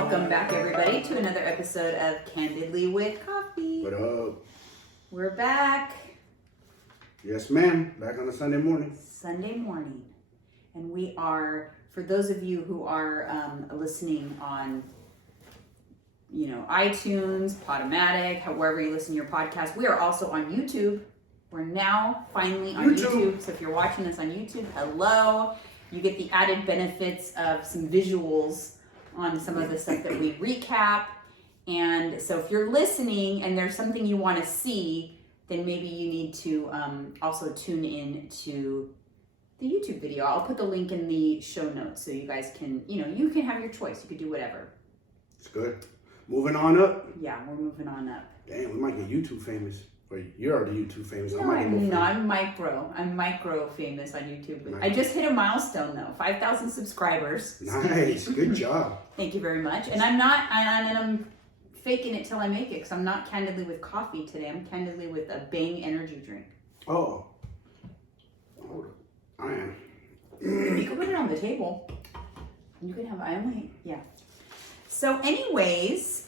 Welcome back, everybody, to another episode of Candidly with Coffee. What up? We're back. Yes, ma'am. Back on a Sunday morning. Sunday morning. And we are, for those of you who are listening on, iTunes, Podomatic, wherever you listen to your podcast, we are also on YouTube. We're now finally on YouTube. So if you're watching this on YouTube, hello. You get the added benefits of some visuals on some of the stuff that we recap. And so if you're listening and there's something you want to see, then maybe you need to also tune in to the YouTube video. I'll put the link in the show notes so you guys can, you can have your choice. You could do whatever. It's good. Moving on up. Yeah, we're moving on up. Damn, we might get YouTube famous. Or you're already YouTube famous. No, I'm micro famous on YouTube. Nice. I just hit a milestone though, 5,000 subscribers. Nice, good job. Thank you very much. And I'm faking it till I make it because I'm not candidly with coffee today. I'm candidly with a Bang energy drink. Oh, I am. You can put it on the table. You can have, yeah. So anyways,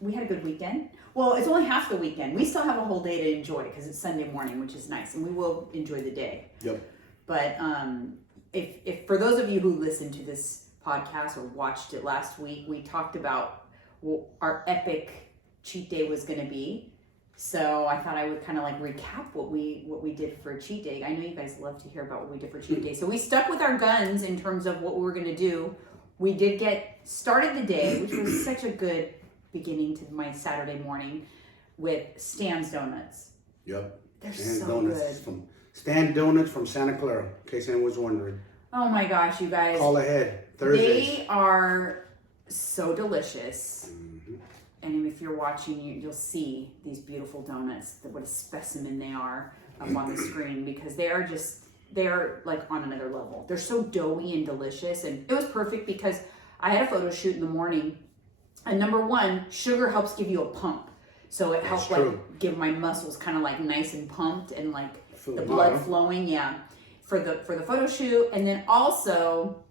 we had a good weekend. Well, it's only half the weekend. We still have a whole day to enjoy because it's Sunday morning, which is nice, and we will enjoy the day. Yep. But if for those of you who listened to this podcast or watched it last week, we talked about what our epic cheat day was going to be. So I thought I would kind of like recap what we did for cheat day. I know you guys love to hear about what we did for cheat day. So we stuck with our guns in terms of what we were going to do. We did get started the day, which was such a good beginning to my Saturday morning with Stan's Donuts. Yep. They're Stan's so Donuts good. Stan Donuts from Santa Clara, in case anyone was wondering. Oh my gosh, you guys. Call ahead. Thursdays. They are so delicious. Mm-hmm. And if you're watching, you'll see these beautiful donuts, what a specimen they are up on the screen because they're like on another level. They're so doughy and delicious. And it was perfect because I had a photo shoot in the morning. And number one, sugar helps give you a pump. So it helped like give my muscles kind of like nice and pumped and like the blood flowing. Yeah. For the photo shoot. And then also,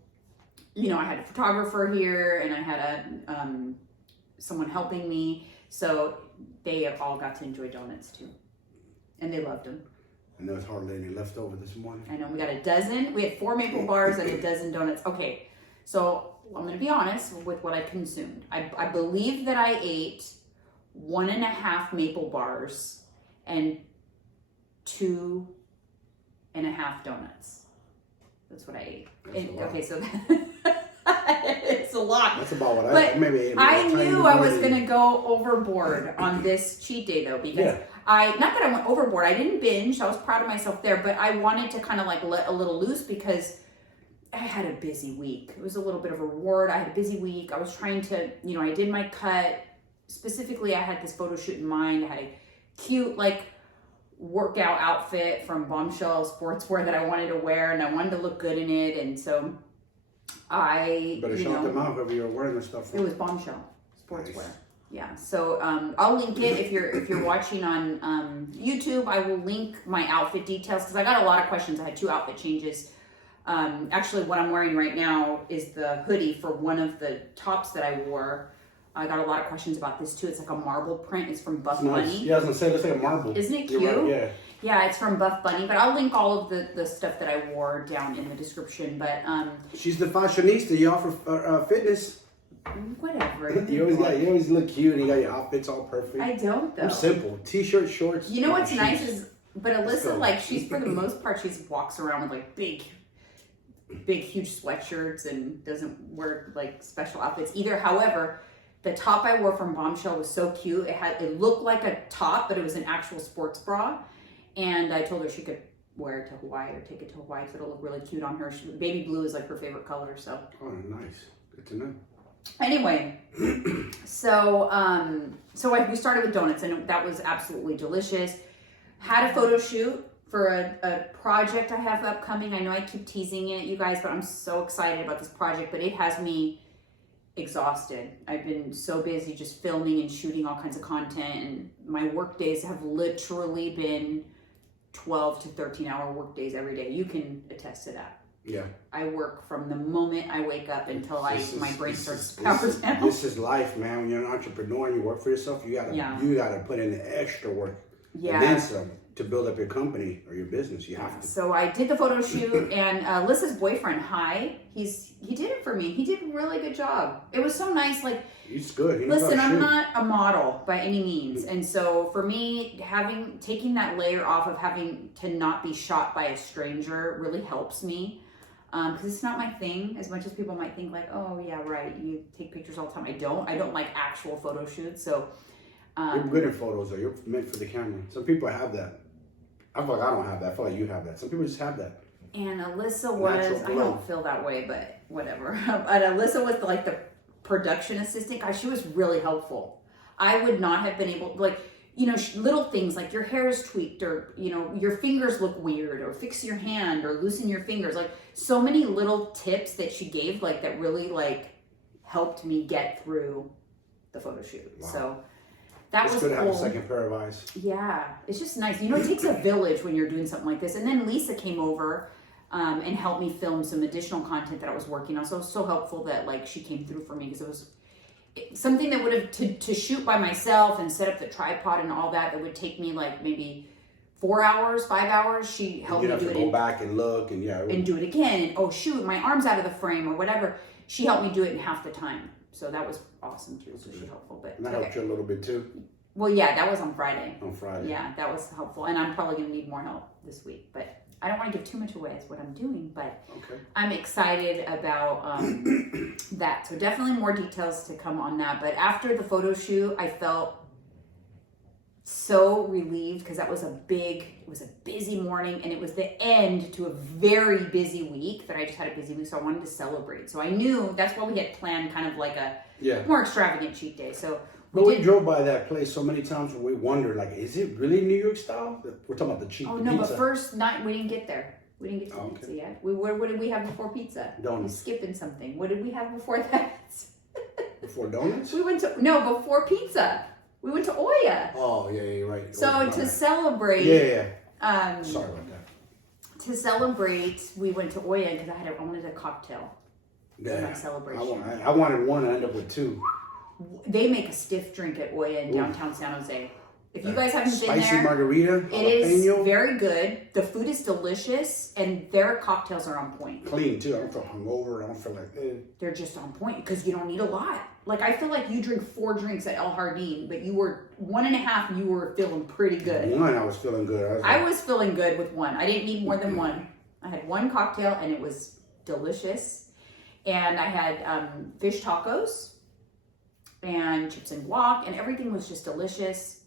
I had a photographer here and I had someone helping me. So they all got to enjoy donuts too. And they loved them. And there was hardly any left over this morning. I know, we got a dozen. We had 4 maple bars and a dozen donuts. Okay, so I'm going to be honest with what I consumed. I believe that I ate 1.5 maple bars and 2.5 donuts. That's what I ate. Okay, so it's a lot. That's about what I maybe ate. I knew I was going to go overboard on this cheat day though because not that I went overboard. I didn't binge. I was proud of myself there, but I wanted to kind of like let a little loose because I had a busy week. It was a little bit of a reward. I had a busy week. I was trying to, I did my cut. Specifically, I had this photo shoot in mind. I had a cute, like, workout outfit from Bombshell Sportswear that I wanted to wear, and I wanted to look good in it. And so I, better shout them out whoever you're wearing the stuff from. It was Bombshell Sportswear. Nice. Yeah. So I'll link it if you're watching on YouTube. I will link my outfit details because I got a lot of questions. I had 2 outfit changes. Actually, what I'm wearing right now is the hoodie for one of the tops that I wore. I got a lot of questions about this too. It's like a marble print. It's from Buff Bunny. Yeah, I was gonna say, it looks like a marble. Isn't it cute? Right, yeah. Yeah, it's from Buff Bunny. But I'll link all of the stuff that I wore down in the description. But she's the fashionista. You offer fitness. Whatever. You always look cute. You got your outfits all perfect. I don't though. I'm simple. T-shirt, shorts. You know what's nice is, but Alyssa, like, she's for the most part, she walks around with like big huge sweatshirts and doesn't wear like special outfits either. However, the top I wore from Bombshell was so cute. It looked like a top, but it was an actual sports bra. And I told her she could wear it to Hawaii or take it to Hawaii because it'll look really cute on her. Baby blue is like her favorite color. So. Oh, nice. Good to know. Anyway, so we started with donuts and that was absolutely delicious. Had a photo shoot for a project I have upcoming. I know I keep teasing it, you guys, but I'm so excited about this project, but it has me exhausted. I've been so busy just filming and shooting all kinds of content, and my work days have literally been 12 to 13 hour work days every day. You can attest to that. Yeah. I work from the moment I wake up until my brain starts power down. This is life, man. When you're an entrepreneur and you work for yourself, you gotta put in the extra work. Yeah. And then some to build up your company or your business. You have to. So I did the photo shoot, and Alyssa's boyfriend, he did it for me. He did a really good job. It was so nice. Like, he's good. listen, I'm not a model by any means, and so for me, taking that layer off of having to not be shot by a stranger really helps me. Because it's not my thing, as much as people might think like, oh yeah, right, you take pictures all the time. I don't like actual photo shoots. So you're good in photos, though. You're meant for the camera. Some people have that. I feel like I don't have that. I feel like you have that. Some people just have that. And Alyssa was, I don't feel that way, but whatever. But Alyssa was like the production assistant. Gosh, she was really helpful. I would not have been able, like, you know, little things like your hair is tweaked, or, you know, your fingers look weird, or fix your hand, or loosen your fingers. Like, so many little tips that she gave, like, that really, like, helped me get through the photo shoot. Wow. So that was cool. It's good to have a second pair of eyes. Yeah, it's just nice. You know, it takes a village when you're doing something like this. And then Lisa came over and helped me film some additional content that I was working on. So it was so helpful that, like, she came through for me, because it was something that would have to shoot by myself and set up the tripod and all that would take me like maybe 4 hours, 5 hours. She helped me do it. You have to go back and look and and do it again. And oh shoot, my arm's out of the frame or whatever. She helped me do it in half the time. So that was awesome too. So she helpful. But and that helped you a little bit too. Well, yeah, that was on Friday. On Friday. Yeah, that was helpful. And I'm probably gonna need more help this week, but I don't want to give too much away as what I'm doing, but okay. I'm excited about that. So definitely more details to come on that. But after the photo shoot, I felt so relieved, because that was it was a busy morning, and it was the end to a very busy week that I just had a busy week. So I wanted to celebrate. So I knew that's why we had planned kind of like a more extravagant cheat day. So we drove by that place so many times where we wondered, like, is it really New York style? We're talking about the cheap pizza. Oh, no, but first night, we didn't get there. We didn't get to pizza yet. What did we have before pizza? Donuts. We're skipping something. What did we have before that? Before donuts? Before pizza. We went to Oya. Oh, yeah, you're right. So to celebrate. Yeah. Sorry about that. To celebrate, we went to Oya because I wanted a cocktail. For my celebration. I wanted one, I ended up with two. They make a stiff drink at Oya in downtown San Jose. If you guys haven't been there, spicy margarita, it is very good. The food is delicious, and their cocktails are on point. Clean too. I don't feel hungover. I don't feel like they're just on point because you don't need a lot. Like, I feel like you drink 4 drinks at El Jardín, but you were 1.5. You were feeling pretty good. One, I was feeling good. I was feeling good with one. I didn't need more than one. I had one cocktail, and it was delicious. And I had fish tacos and chips and guac, and everything was just delicious.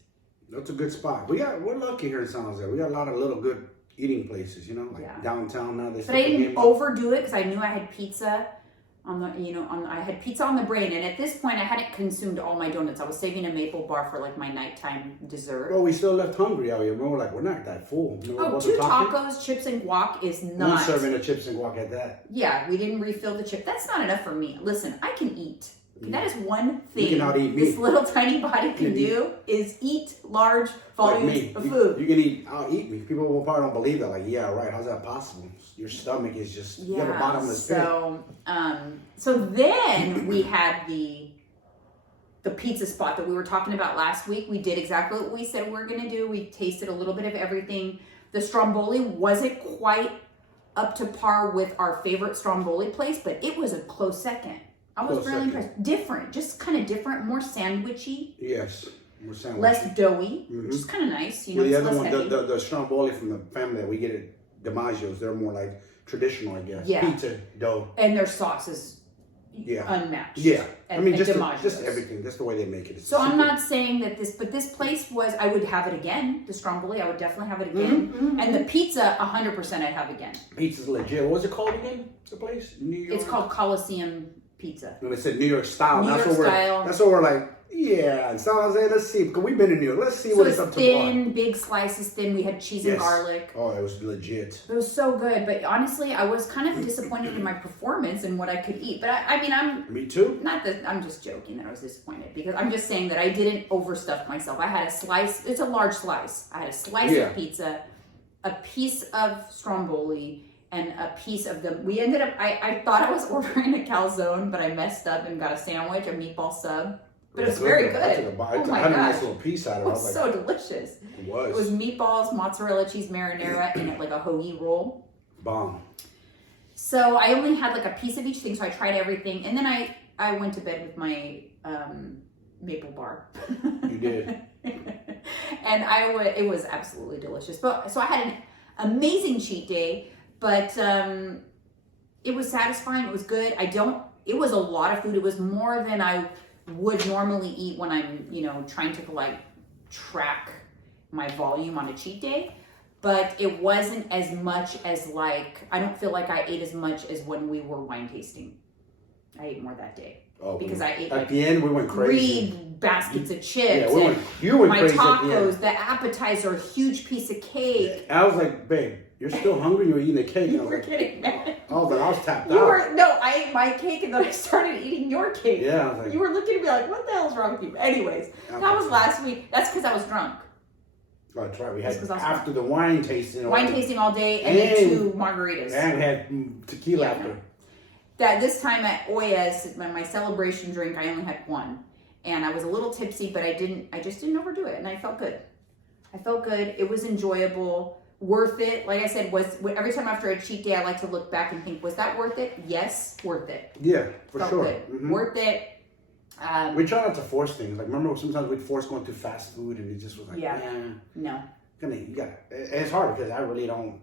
That's a good spot. We're lucky here in San Jose. We got a lot of little good eating places, you know, like downtown now. But I didn't overdo it because I knew I had pizza I had pizza on the brain, and at this point I hadn't consumed all my donuts. I was saving a maple bar for like my nighttime dessert. Well, we still left hungry out here. We're not that full. You know, 2 tacos, chips and guac is not. One serving of chips and guac at that. Yeah, we didn't refill the chip. That's not enough for me. Listen, I can eat. That is one thing you can out-eat me. This little tiny body can do is eat large volumes of food. You can out-eat me. People will probably don't believe that. Like, yeah, right. How's that possible? Your stomach is just you have a bottomless pit. So then we had the pizza spot that we were talking about last week. We did exactly what we said we were going to do. We tasted a little bit of everything. The stromboli wasn't quite up to par with our favorite stromboli place, but it was a close second. I was really impressed. Different, just kind of different, more sandwichy. Yes, more sandwichy. Less doughy, which is kind of nice. You know, the other one, the stromboli from the family that we get at DiMaggio's, they're more like traditional, I guess. Yeah. Pizza dough. And their sauce is unmatched. Yeah. I mean, just everything. That's the way they make it. So I'm not saying that but this place was, I would have it again. The stromboli, I would definitely have it again. Mm-hmm. And the pizza, 100% I'd have again. Pizza's legit. What was it called again? The place? New York? It's called Coliseum Pizza. When they said New York style. New York style. That's what we're like, yeah. And so I was like, let's see. Because we've been in New York. Let's see what it's up to. Thin, big slices, thin. We had cheese and garlic. Oh, it was legit. It was so good. But honestly, I was kind of disappointed in my performance and what I could eat. But I mean, Me too. Not that I'm just joking that I was disappointed, because I'm just saying that I didn't overstuff myself. I had a slice. It's a large slice. I had a slice of pizza, a piece of stromboli, and a piece of them. We ended up, I thought I was ordering a calzone, but I messed up and got a sandwich, a meatball sub. But it was very good. I had a nice little piece out of it. It was so delicious. It was. It was meatballs, mozzarella cheese marinara, and like a hoagie roll. Bomb. So I only had like a piece of each thing, so I tried everything. And then I went to bed with my maple bar. You did. And it was absolutely delicious. But so I had an amazing cheat day, but it was satisfying. It was good. It was a lot of food. It was more than I would normally eat when I'm, trying to like track my volume on a cheat day. But it wasn't as much as like, I don't feel like I ate as much as when we were wine tasting. I ate more that day. Oh, because I ate at the end we went crazy. 3 baskets of chips. Yeah, you went my crazy tacos, the appetizer, a huge piece of cake. I was like, babe, you're still hungry? You're eating the cake. You were kidding, man. I was tapped out. No, I ate my cake and then I started eating your cake. Yeah, I was like, you were looking at me like, what the hell's wrong with you? Anyways, that was last week. That's because I was drunk. Oh, that's right. We had after the wine tasting. Wine tasting all day and then 2 margaritas. And we had tequila after. That this time at Oyas, my celebration drink, I only had 1. And I was a little tipsy, but I just didn't overdo it. And I felt good. It was enjoyable, worth it. Like I said, every time after a cheat day, I like to look back and think, was that worth it? Yes, worth it. Yeah, for felt sure. Good. Mm-hmm. Worth it. We try not to force things. Like, remember sometimes we'd force going to fast food and it just was like, no. It's hard because I really don't.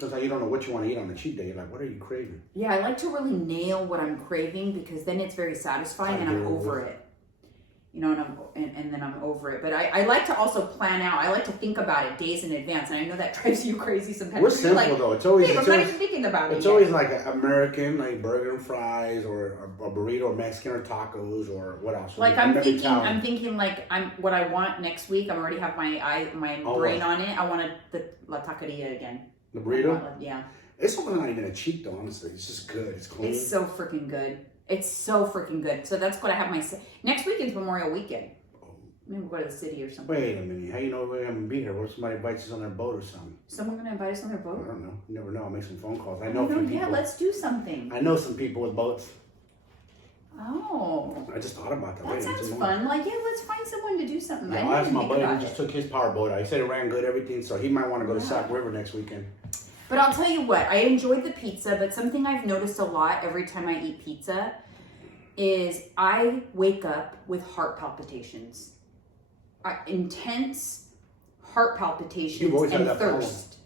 Sometimes you don't know what you want to eat on a cheat day. You're like, what are you craving? Yeah, I like to really nail what I'm craving because then it's very satisfying and I'm over it. And then I'm over it. But I like to also plan out. I like to think about it days in advance. And I know that drives you crazy sometimes. We're simple though. It's always. I'm not even thinking about it. It's always like an American, like burger and fries, or a burrito, or Mexican, or tacos, or what else? Like I'm thinking like what I want next week. I already have my brain on it. I want the La Taqueria again. The burrito? Yeah. It's not even a cheat though, honestly. It's just good. It's clean. It's so freaking good. So that's what I have next weekend's Memorial Weekend. Maybe we'll go to the city or something. Wait a minute. How you know we're going to be here? What if somebody invites us on their boat or something? Someone going to invite us on their boat? I don't know. You never know. I'll make some phone calls. I know some people. Yeah, let's do something. I know some people with boats. Oh. I just thought about that. That sounds fun. Like, let's find someone to do something. Yeah, I asked my buddy who just took his powerboat out. He said it ran good, everything, so he might want to go to Sac River next weekend. But I'll tell you what, I enjoyed the pizza, but something I've noticed a lot every time I eat pizza is I wake up with heart palpitations. Intense heart palpitations and thirst.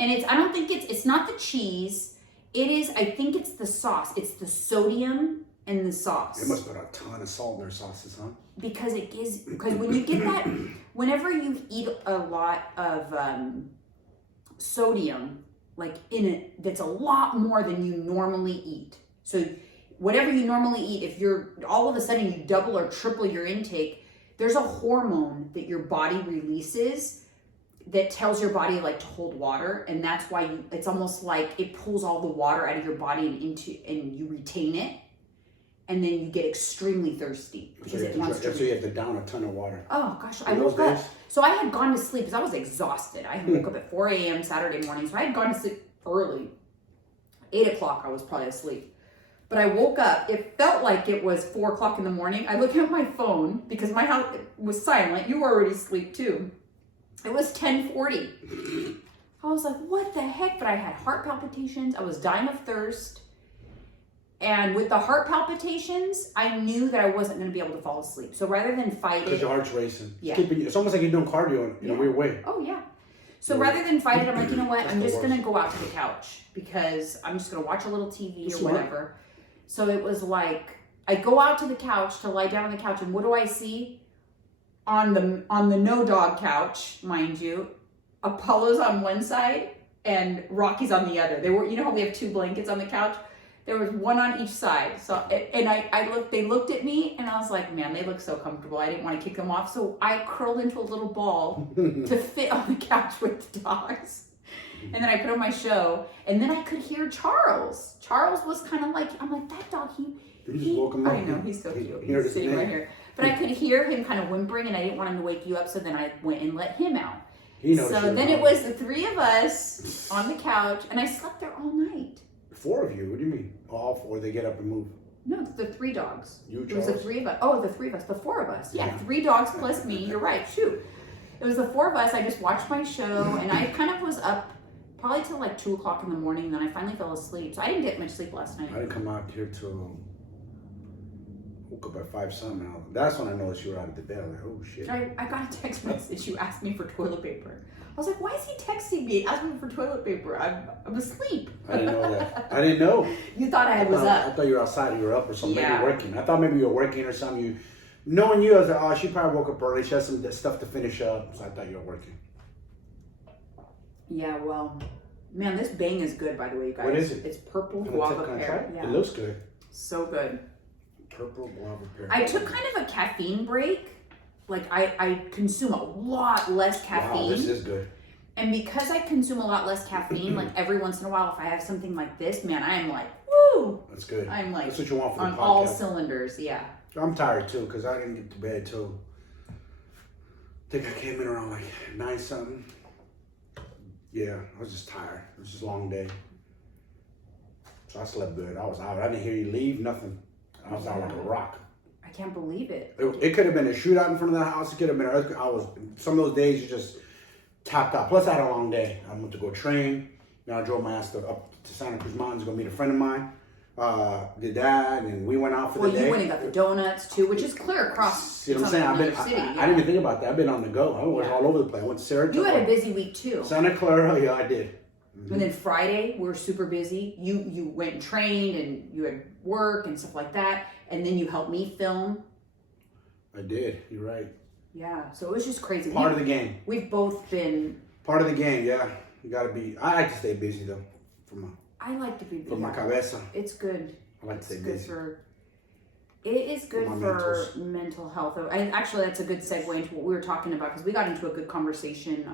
And it's not the cheese. I think it's the sauce. It's the sodium and the sauce. They must put a ton of salt in their sauces, huh? Because when you get that, whenever you eat a lot of sodium, like in it, that's a lot more than you normally eat. So whatever you normally eat, if you're all of a sudden you double or triple your intake, there's a hormone that your body releases that tells your body like to hold water, and that's why it's almost like it pulls all the water out of your body and you retain it, and then you get extremely thirsty because it wants to. So you have to down a ton of water. Oh gosh, I woke up. So I had gone to sleep because I was exhausted. I woke up at 4 a.m. Saturday morning, so I had gone to sleep early. 8 o'clock, I was probably asleep. But I woke up, it felt like it was 4 o'clock in the morning. I looked at my phone because my house was silent. You were already asleep too. It was 10:40. I was like, what the heck? But I had heart palpitations. I was dying of thirst. And with the heart palpitations, I knew that I wasn't going to be able to fall asleep. So rather than fight it. Because your heart's racing. Yeah. It's almost like you're doing cardio in a weird way. Oh, yeah. So rather than fight it, I'm like, you know what? I'm just going to go out to the couch because I'm just going to watch a little TV or whatever. So it was like, I go out to the couch to lie down on the couch, and what do I see? On the no dog couch, mind you, Apollo's on one side and Rocky's on the other. You know how we have 2 blankets on the couch? There was one on each side. So, and they looked at me and I was like, man, they look so comfortable. I didn't want to kick them off. So I curled into a little ball to fit on the couch with the dogs. And then I put on my show, and then I could hear Charles. Charles was kind of like, I'm like, that dog, You just woke him up. I know, he's so cute. He's sitting right here. But I could hear him kind of whimpering, and I didn't want him to wake you up, so then I went and let him out. He knows. So then it was the three of us on the couch, and I slept there all night. 4 of you? What do you mean? All 4? They get up and move? No, the 3 dogs. You, It was the 3 of us. Oh, the 3 of us. The 4 of us. Yeah, Yeah. 3 dogs plus me. You're right. Shoot. It was the 4 of us. I just watched my show, and I kind of was up probably till like 2 o'clock in the morning. Then I finally fell asleep. So I didn't get much sleep last night. I didn't come out here till woke up at 5 something. That's when I noticed you were out of the bed. I was like, oh shit. I got a text message. You asked me for toilet paper. I was like, why is he texting me? Asking me for toilet paper. I'm asleep. I didn't know that. I didn't know. You thought I was I up. thought you were outside. You were up or something. Yeah. Maybe working. I thought maybe you were working or something. Knowing you, I was like, oh, she probably woke up early. She has some stuff to finish up. So I thought you were working. Yeah, well, man, this bang is good, by the way, you guys. What is it? It's purple Can guava I pear. try it? Yeah. It looks good. So good. Purple guava pear. I took kind of a caffeine break. Like I consume a lot less caffeine. Wow, this is good. And because I consume a lot less caffeine, like every once in a while, if I have something like this, man, I am like, woo! That's good. I'm like, that's what you want for on the podcast. all cylinders, yeah. I'm tired too because I didn't get to bed till I think I came in around like 9 something. Yeah, I was just tired. It was just a long day. So I slept good. I was out. I didn't hear you leave, nothing. I was out like a rock. I can't believe it. It could have been a shootout in front of the house. It could have been an earthquake. Some of those days you just tapped out. Plus I had a long day. I went to go train. Then I drove my ass up to Santa Cruz Mountains to go meet a friend of mine. Did that, and we went out for the day. Well, you went and got the donuts too, which is clear across. See what I'm saying? I didn't even think about that. I've been on the go. I was all over the place. I went to Saratoga. You had a busy week too. Santa Clara, yeah, I did. Mm-hmm. And then Friday, we were super busy. You went and trained, and you had work and stuff like that. And then you helped me film. I did. You're right. Yeah, so it was just crazy. Part of the game. We've both been. Part of the game, yeah. You gotta be. I like to stay busy though. I like to be busy. For my cabeza. It's good. I like to stay It's good busy. it is good for mental health. And actually, that's a good segue into what we were talking about, because we got into a good conversation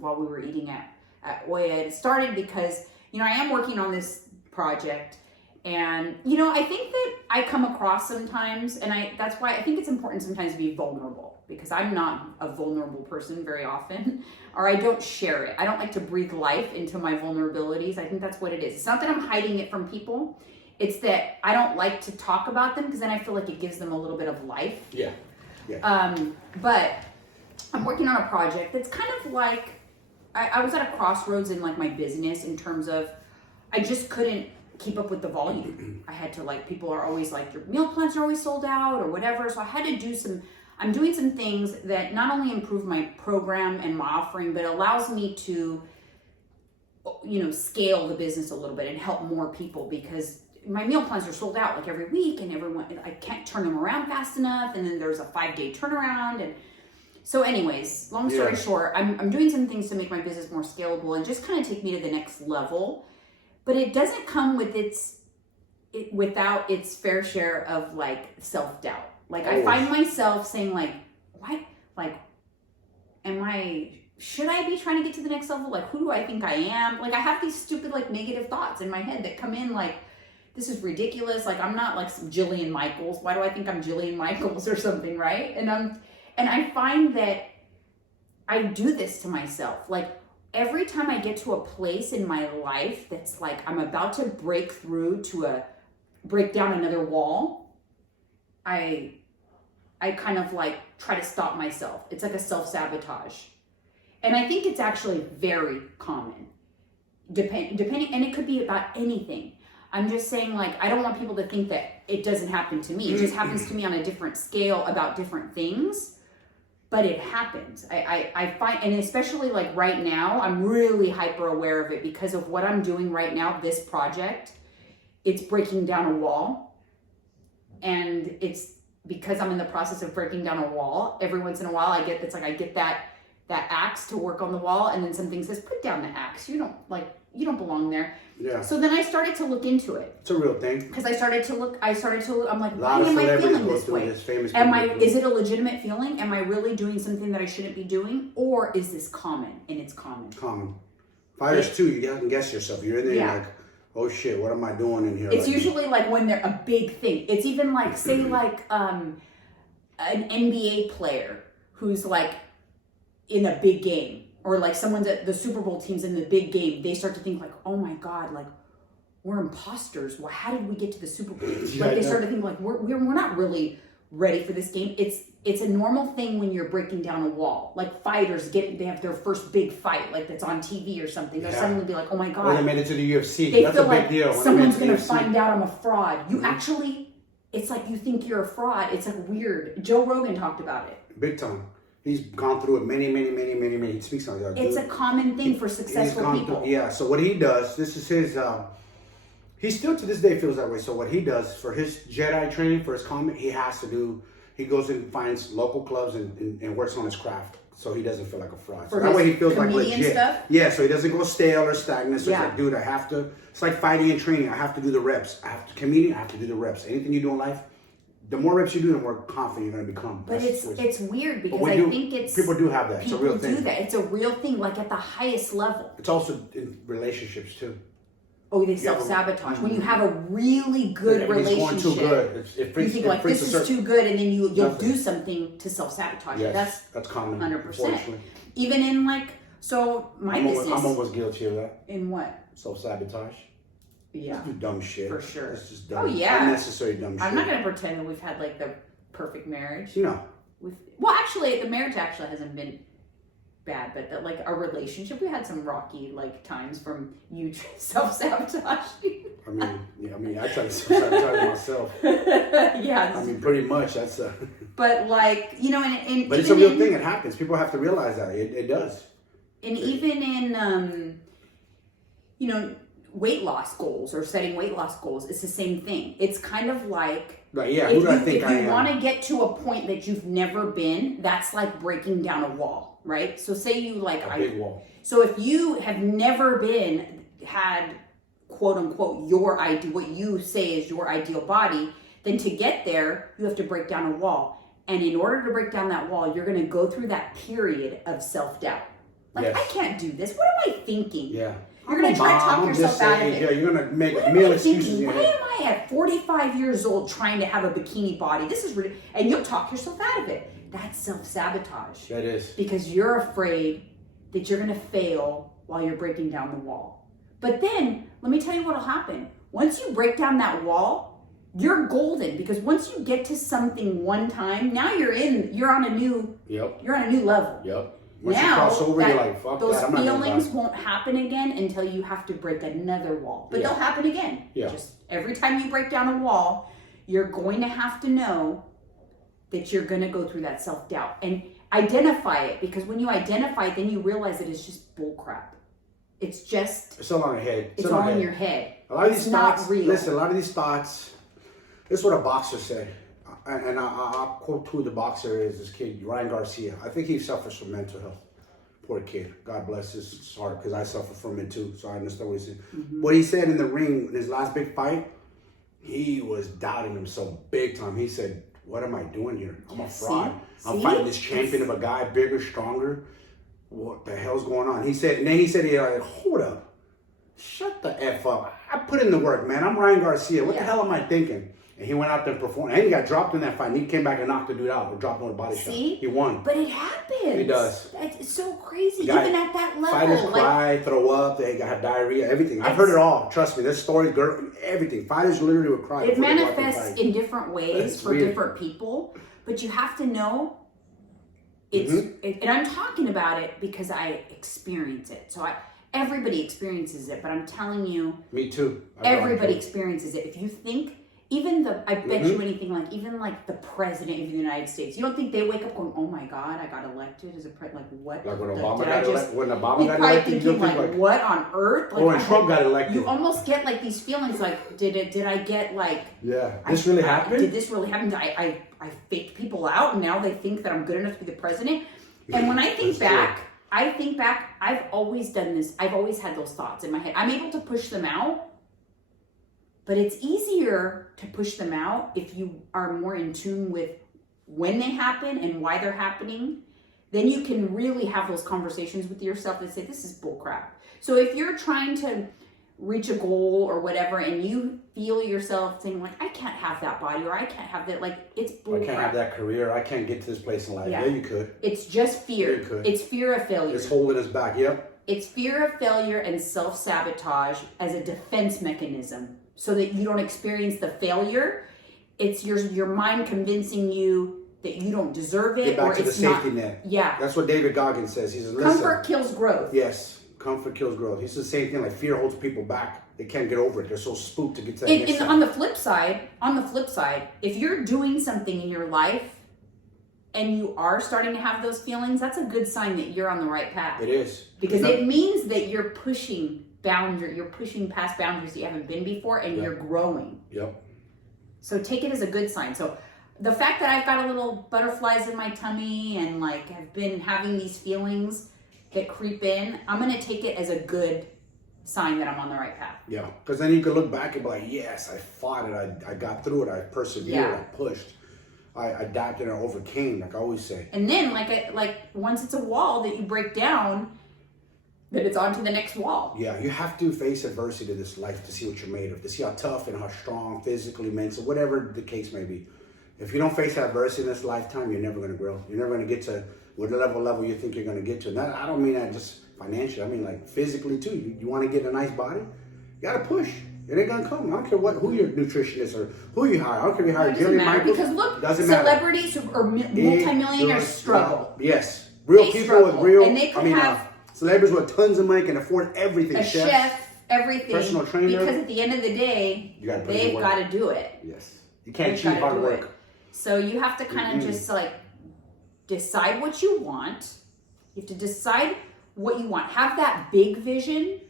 while we were eating at Oya. It started because, I am working on this project, and, I think that I come across sometimes, and that's why I think it's important sometimes to be vulnerable, because I'm not a vulnerable person very often, or I don't share it. I don't like to breathe life into my vulnerabilities. I think that's what it is. It's not that I'm hiding it from people. It's that I don't like to talk about them, because then I feel like it gives them a little bit of life. Yeah. But I'm working on a project that's kind of like, I was at a crossroads in like my business, in terms of I just couldn't keep up with the volume. I had to, like, people are always like, your meal plans are always sold out or whatever. So I had to I'm doing some things that not only improve my program and my offering, but allows me to, scale the business a little bit and help more people, because my meal plans are sold out like every week, and I can't turn them around fast enough. And then there's a 5-day turnaround. And so anyways, long story short, I'm doing some things to make my business more scalable and just kind of take me to the next level. But it doesn't come without its fair share of like self-doubt. Like I find myself saying like, what? Like, should I be trying to get to the next level? Like, who do I think I am? Like, I have these stupid like negative thoughts in my head that come in like, this is ridiculous. Like, I'm not like some Jillian Michaels. Why do I think I'm Jillian Michaels or something, right? And I find that I do this to myself. Like, every time I get to a place in my life that's like I'm about to break down another wall, I kind of like try to stop myself. It's like a self-sabotage. And I think it's actually very common. Depending, and it could be about anything. I'm just saying, like, I don't want people to think that it doesn't happen to me. It just happens to me on a different scale about different things. But it happens. I find, and especially like right now, I'm really hyper aware of it because of what I'm doing right now, this project. It's breaking down a wall. And it's because I'm in the process of breaking down a wall. Every once in a while I get that axe to work on the wall, and then something says, put down the axe. You don't belong there. Yeah. So then I started to look into it. It's a real thing. Because I started to look, I'm like, why am I feeling this way? Is it a legitimate feeling? Am I really doing something that I shouldn't be doing? Or is this common? And it's common. Common. Fighters too, you can guess yourself. You're in there, you're like, oh shit, what am I doing in here? It's usually like when they're a big thing. It's even like, say like an NBA player who's like in a big game. or like someone's at the Super Bowl team's in the big game, they start to think like, oh my God, like we're imposters. Well, how did we get to the Super Bowl? Like they start to think like we're not really ready for this game. It's a normal thing when you're breaking down a wall. Like fighters they have their first big fight, like that's on TV or something. They'll suddenly be like, oh my God. Or they made it to the UFC. They That's feel a big like deal. someone's going to find out I'm a fraud. You actually, it's like you think you're a fraud. It's like weird. Joe Rogan talked about it. Big time. He's gone through it many. He speaks on that. It's a common thing for successful people. So what he does, this is his, he still to this day feels that way. So what he does for his Jedi training, for his combat, he goes and finds local clubs and works on his craft. So he doesn't feel like a fraud. So that way he feels like legit. Stuff? Yeah, so he doesn't go stale or stagnant. So he's like, dude, I have to, it's like fighting and training. I have to do the reps. I have to do the reps. Anything you do in life, the more reps you do, the more confident you're going to become. But it's weird because I think it's... People do have that. It's a real thing. People do that. It's a real thing, like at the highest level. It's also in relationships too. Oh, they self-sabotage. When you have a really good relationship, it's going too good. You think like, this is too good, and then you'll do something to self-sabotage. Yes, that's common. 100%. Even in like, so my business... I'm almost guilty of that. In what? Self-sabotage. Yeah. Just do dumb shit. For sure. It's just dumb. Oh, yeah. Unnecessary dumb shit. I'm not going to pretend that we've had like the perfect marriage. No. Well, actually, the marriage actually hasn't been bad, but like our relationship, we had some rocky like times from you self-sabotaging. I try to self-sabotage myself. Yeah. I mean, pretty much. That's a... But like, you know, and but it's a real thing. It happens. People have to realize that. It does. And even in, you know, weight loss goals or setting weight loss goals, it's the same thing. It's kind of like, right, yeah, if you want to get to a point that you've never been, that's like breaking down a wall, right? So say you like a big wall. So if you have never had quote unquote your ideal, what you say is your ideal body, then to get there, you have to break down a wall. And in order to break down that wall, you're going to go through that period of self-doubt. Like, yes. I can't do this. What am I thinking? Yeah. You're going to try to talk yourself out of it. Yeah, you're going to make a million excuses. Why am I at 45 years old trying to have a bikini body? This is ridiculous. And you'll talk yourself out of it. That's self-sabotage. That is. Because you're afraid that you're going to fail while you're breaking down the wall. But then, let me tell you what will happen. Once you break down that wall, you're golden. Because once you get to something one time, now you're on a new level. Yep. Once you cross over, you're like, fuck those that. I'm not feelings won't happen again until you have to break another wall. But they'll happen again. Yeah. Just every time you break down a wall, you're going to have to know that you're going to go through that self-doubt. And identify it, because when you identify it, then you realize that it's just bullcrap. It's all on your head. It's all in your head. A lot of these thoughts, not real. Listen, a lot of these thoughts, this is what a boxer said. And I'll quote who the boxer is, this kid, Ryan Garcia. I think he suffers from mental health. Poor kid. God bless his heart, because I suffer from it too, so I understand what he said. Mm-hmm. What he said in the ring, in his last big fight, he was doubting himself big time. He said, what am I doing here? I'm a fraud. I'm fighting this champion of a guy, bigger, stronger. What the hell's going on? He said, hold up. Shut the F up. I put in the work, man. I'm Ryan Garcia. What the hell am I thinking? And he went out there and performed. And he got dropped in that fight. And he came back and knocked the dude out. Or dropped him with a body shot. He won. But it happens. It does. It's so crazy. Even at that level. Fighters cry, throw up. They got diarrhea. Everything. I've heard it all. Trust me. This story, everything. Fighters literally would cry. It manifests in different ways for different people. But you have to know. And I'm talking about it because I experience it. So everybody experiences it. But I'm telling you. Me too. Everybody experiences it. If you think. I bet you anything, like, even like the president of the United States, you don't think they wake up going, oh my God, I got elected as a president, like what? Like when Obama got elected, thinking like, what on earth? Like, or when Trump got elected. You almost get like these feelings like, did I get like... Yeah, this really happened? Did this really happen? I faked people out and now they think that I'm good enough to be the president? And when I think back, I've always done this. I've always had those thoughts in my head. I'm able to push them out. But it's easier to push them out if you are more in tune with when they happen and why they're happening. Then you can really have those conversations with yourself and say, this is bullcrap. So if you're trying to reach a goal or whatever, and you feel yourself saying like, I can't have that body, or I can't have that, like, it's bullcrap. I can't have that career. I can't get to this place in life. Yeah, you could. It's just fear. Yeah, you could. It's fear of failure. It's holding us back. Yep. It's fear of failure and self-sabotage as a defense mechanism so that you don't experience the failure. It's your mind convincing you that you don't deserve it. Get back or to the it's safety not, net. Yeah. That's what David Goggins says. He says, listen. Comfort kills growth. Yes. Comfort kills growth. It's the same thing. Like fear holds people back. They can't get over it. They're so spooked to get to that next step. On the flip side, if you're doing something in your life and you are starting to have those feelings, that's a good sign that you're on the right path. It is. Because it means that you're pushing past boundaries that you haven't been before, and you're growing. Yep. So take it as a good sign. So the fact that I've got a little butterflies in my tummy and like I've been having these feelings that creep in, I'm going to take it as a good sign that I'm on the right path. Yeah, because then you can look back and be like, yes, I fought it. I got through it. I persevered. I pushed. I adapted and overcame, like I always say. And then, like once it's a wall that you break down, then it's on to the next wall. Yeah, you have to face adversity to this life to see what you're made of, to see how tough and how strong, physically, mentally, whatever the case may be. If you don't face adversity in this lifetime, you're never going to grow. You're never going to get to whatever level you think you're going to get to. And I don't mean that just financially. I mean like physically too. You want to get a nice body, you got to push. It ain't gonna come. I don't care who your nutritionist or who you hire. I don't care if you hire Jillian Michaels. Because look, doesn't celebrities who are multimillionaires struggle. Yes, real they people struggle. with real. And they could have celebrities with tons of money can afford everything. A chef, everything. Personal trainer. Because at the end of the day, they've got to do it. Yes, you can't cheat hard work. So you have to kind of just like decide what you want. You have to decide what you want. Have that big vision.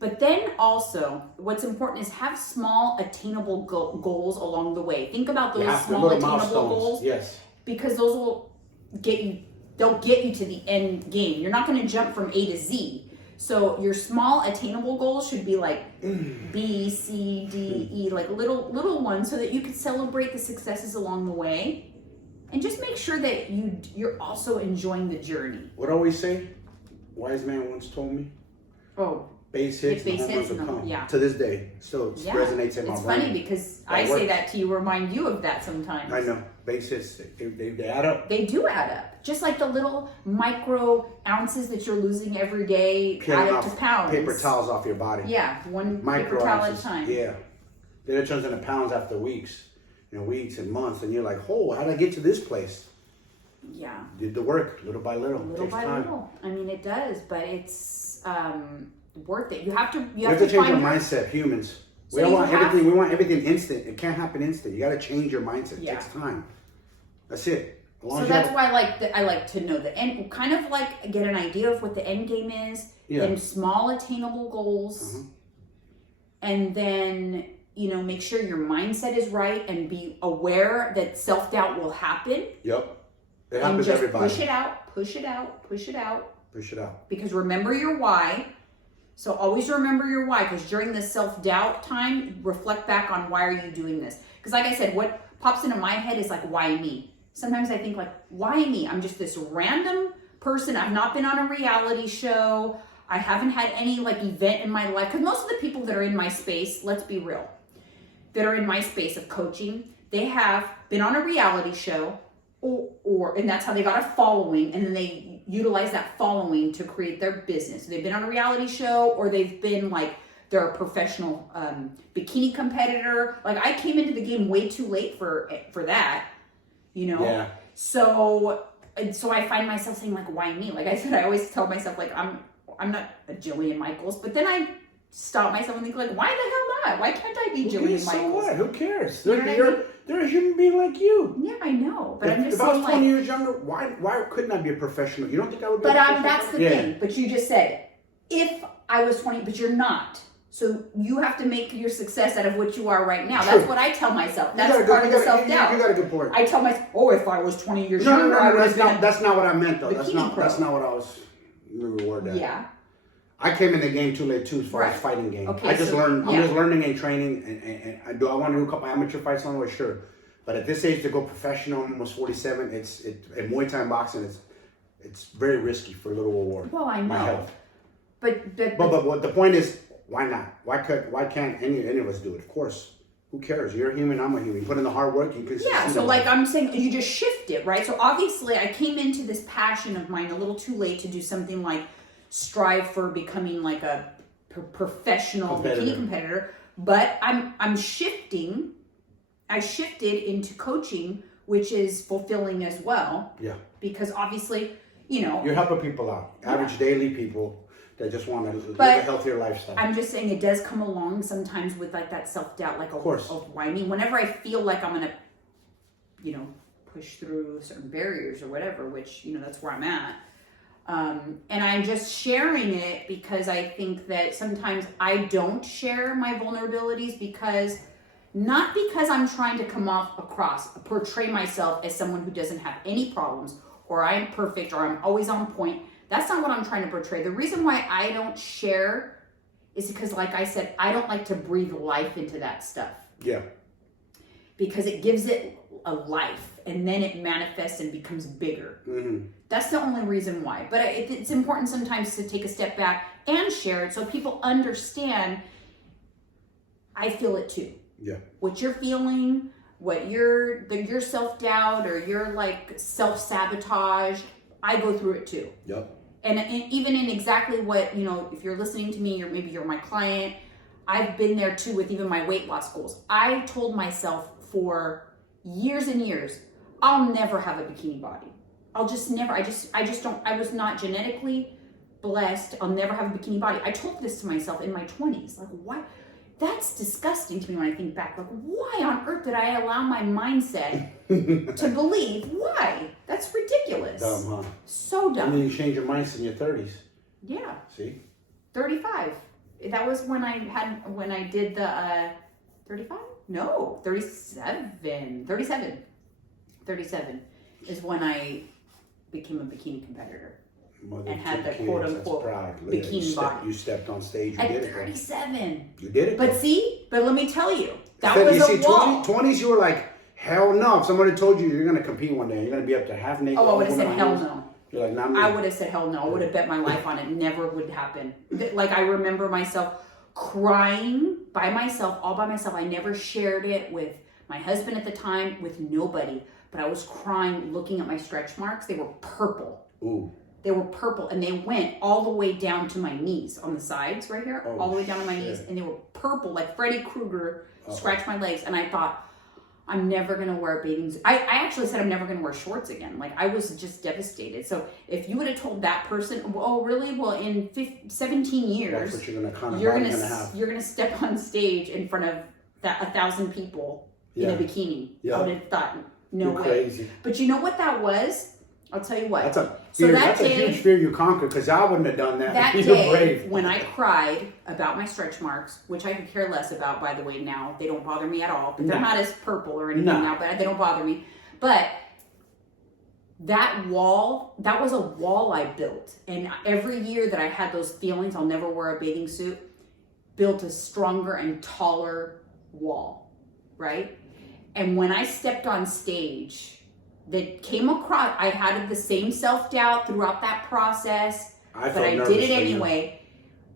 But then also, what's important is have small, attainable goals along the way. Think about those small, attainable goals. Yes. Because those will they'll get you to the end game. You're not going to jump from A to Z. So your small, attainable goals should be like B, C, D, E, like little ones so that you can celebrate the successes along the way. And just make sure that you're also enjoying the journey. What I always say, wise man once told me. Oh. Base hits and home runs will come. Yeah. To this day, still resonates in my brain. It's funny because I say that to you, remind you of that sometimes. I know. Base hits, they add up. They do add up. Just like the little micro ounces that you're losing every day add up to pounds. Paper towels off your body. Yeah, one micro paper towel ounces. at a time. Yeah. Then it turns into pounds after weeks and months, and you're like, oh, how did I get to this place? Yeah. Did the work, little by little. Little by little. I mean, it does, but it's worth it. You have to change your mindset, humans. We want everything instant. It can't happen instant. You got to change your mindset. It takes time. That's it. So that's why I like to know the end, kind of like get an idea of what the end game is, then small attainable goals, and then make sure your mindset is right and be aware that self-doubt will happen. Yep. It happens to everybody. Push it out, push it out, push it out. Push it out. Because remember your why. So always remember your why, because during this self-doubt time, reflect back on why are you doing this? Because like I said, what pops into my head is like, why me? Sometimes I think like, why me? I'm just this random person. I've not been on a reality show. I haven't had any like event in my life. Because most of the people that are in my space, let's be real, that are in my space of coaching, they have been on a reality show and that's how they got a following, and then they utilize that following to create their business. They've been on a reality show, or they've been like, they're a professional bikini competitor. Like I came into the game way too late for that, Yeah. So I find myself saying like, why me? Like I said, I always tell myself like, I'm not a Jillian Michaels, but then I stop myself and think like, why the hell not? Why can't I be Jillian Michaels? So what? Who cares? They're a human being like you. Yeah, I know, but I'm just saying, if I was 20 years younger, why couldn't I be a professional? You don't think I would be? But that's the thing. But you just said, if I was 20, but you're not. So you have to make your success out of what you are right now. That's what I tell myself. That's part of the self-doubt. You got a good point. I tell myself, if I was 20 years younger, that's not what I meant though. That's not what I was rewarded. Yeah. I came in the game too late too, as far as fighting game. Okay, I'm just learning and training, and do I want to do a couple amateur fights on the way? Sure, but at this age to go professional, almost 47, in Muay Thai boxing, it's very risky for a little reward. Well, I know. My health. But what the point is, Why not? Why can't any of us do it? Of course. Who cares? You're a human, I'm a human. You put in the hard work, you can Yeah, so like I'm saying, you just shift it, right? So obviously I came into this passion of mine a little too late to do something like strive for becoming like a professional bikini competitor, but I'm shifting. I shifted into coaching, which is fulfilling as well. Yeah. Because obviously, you know, you're helping people out, average daily people that just want to live a healthier lifestyle. I'm just saying it does come along sometimes with like that self-doubt, like of why me? Whenever I feel like I'm gonna, you know, push through certain barriers or whatever, which, you know, that's where I'm at. And I'm just sharing it because I think that sometimes I don't share my vulnerabilities because, not because I'm trying to portray myself as someone who doesn't have any problems or I'm perfect or I'm always on point. That's not what I'm trying to portray. The reason why I don't share is because, like I said, I don't like to breathe life into that stuff. Yeah. Because it gives it a life and then it manifests and becomes bigger. Mm-hmm. That's the only reason why. But it's important sometimes to take a step back and share it so people understand I feel it too. Yeah. What you're feeling, what your self-doubt or your like self-sabotage, I go through it too. Yep. And even in exactly what, you know, if you're listening to me or maybe you're my client, I've been there too with even my weight loss goals. I told myself for years and years, I'll never have a bikini body. I'll just never, I just don't, I was not genetically blessed. I'll never have a bikini body. I told this to myself in my 20s. Like, what? That's disgusting to me when I think back. Like, why on earth did I allow my mindset to believe? Why? That's ridiculous. Dumb, huh? So dumb. And then you change your mindset in your 30s. Yeah. See? 35. That was when I did the 35? No, 37. 37 is when I became a bikini competitor. Mother and had the kids, quote unquote bikini body. You stepped on stage. You at did 37. It. You did it. But let me tell you, that was a wall. 20s, you were like, hell no. If somebody told you you're going to compete one day, you're going to be up there half naked. Oh, I would have said hell no. You're like, not me. I would have said hell no. I would have bet my life on it. Never would happen. Like, I remember myself crying by myself, all by myself. I never shared it with my husband at the time, with nobody. But I was crying looking at my stretch marks. They were purple. Ooh. They were purple, and they went all the way down to my knees on the sides right here, all the way down to my knees, and they were purple, like Freddy Krueger scratched my legs, and I thought, I'm never going to wear a bathing suit. I actually said I'm never going to wear shorts again. Like, I was just devastated. So if you would have told that person, oh, really? Well, in 17 years, that's what you're going to step on stage in front of 1,000 people in a bikini. I would have thought, no way. Crazy. But you know what that was? I'll tell you what. That's a huge fear you conquered, because I wouldn't have done that. That day, when I cried about my stretch marks, which I could care less about, by the way, now. They don't bother me at all. But they're not as purple or anything now, but they don't bother me. But that wall, that was a wall I built. And every year that I had those feelings, I'll never wear a bathing suit, built a stronger and taller wall, right? And when I stepped on stage, that came across, I had the same self-doubt throughout that process, but I did it anyway.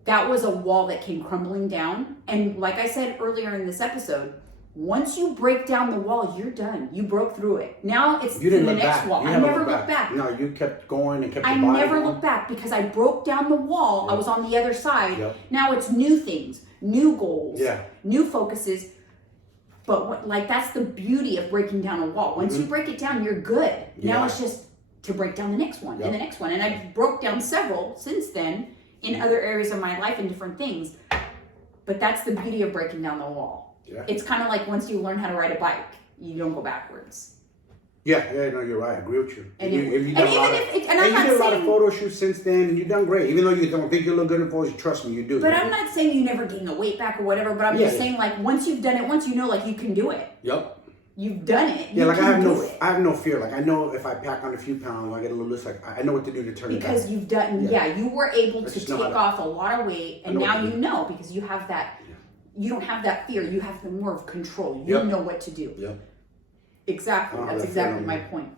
That was a wall that came crumbling down. And like I said earlier in this episode, once you break down the wall, you're done. You broke through it. Now it's the next wall. I never looked back. No, you kept going and kept your body going. I never looked back because I broke down the wall. I was on the other side. Now it's new things, new goals, new focuses. But that's the beauty of breaking down a wall. Once you break it down, you're good. Now it's just to break down the next one and the next one. And I broke down several since then in other areas of my life and different things. But that's the beauty of breaking down the wall. Yeah. It's kind of like once you learn how to ride a bike, you don't go backwards. Yeah, no, you're right. I agree with you. And you've done a lot of photo shoots since then, and you've done great. Even though you don't think you look good in photos, trust me, you do. But I'm not saying you never gain the weight back or whatever, but I'm just saying, like, once you've done it once, you know, like, you can do it. Yep. You've done it. Yeah, like, I have no fear. Like, I know if I pack on a few pounds, I get a little loose, like, I know what to do to turn it back. Because you've done, you were able to take off a lot of weight, and now you know, because you have that, you don't have that fear. You have more of control. You know what to do. Yep. Exactly. That's exactly my point.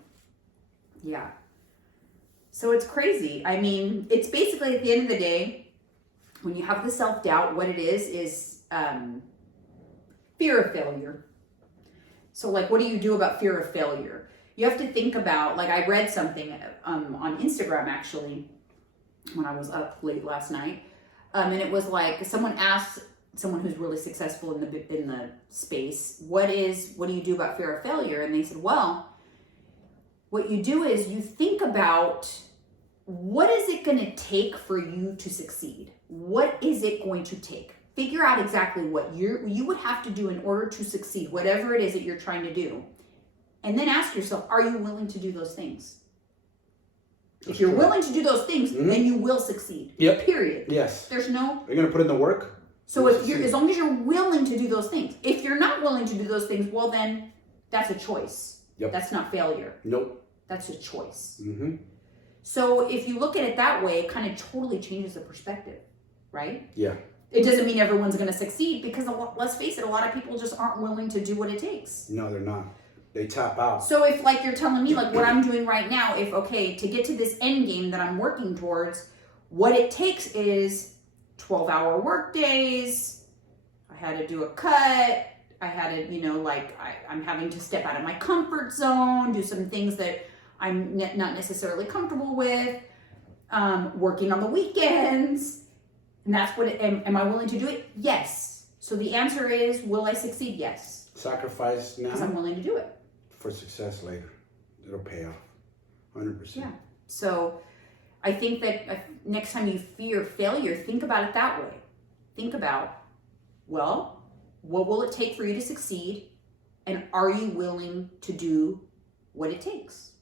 Yeah. So it's crazy. I mean, it's basically at the end of the day, when you have the self-doubt, what it is fear of failure. So like, what do you do about fear of failure? You have to think about, like, I read something on Instagram actually when I was up late last night, and it was like someone asked someone who's really successful in the space, what do you do about fear of failure? And they said, well, what you do is you think about, what is it going to take for you to succeed? What is it going to take? Figure out exactly what you would have to do in order to succeed, whatever it is that you're trying to do. And then ask yourself, are you willing to do those things? If you're willing to do those things, then you will succeed. Yep. Period. Yes. There's no... Are you going to put in the work? So if you're, as long as you're willing to do those things. If you're not willing to do those things, well then, that's a choice. Yep. That's not failure. Nope. That's a choice. Mm-hmm. So if you look at it that way, it kind of totally changes the perspective, right? Yeah. It doesn't mean everyone's going to succeed, because let's face it, a lot of people just aren't willing to do what it takes. No, they're not. They tap out. So if, like, you're telling me, like, what I'm doing right now, if, okay, to get to this end game that I'm working towards, what it takes is 12-hour work days. I had to do a cut. I had to, I'm having to step out of my comfort zone, do some things that I'm not necessarily comfortable with, working on the weekends. And that's what, am I willing to do it? Yes. So the answer is, will I succeed? Yes. Sacrifice now. Because I'm willing to do it. For success later. It'll pay off. 100%. Yeah. So I think that next time you fear failure, think about it that way. Think about, well, what will it take for you to succeed? And are you willing to do what it takes?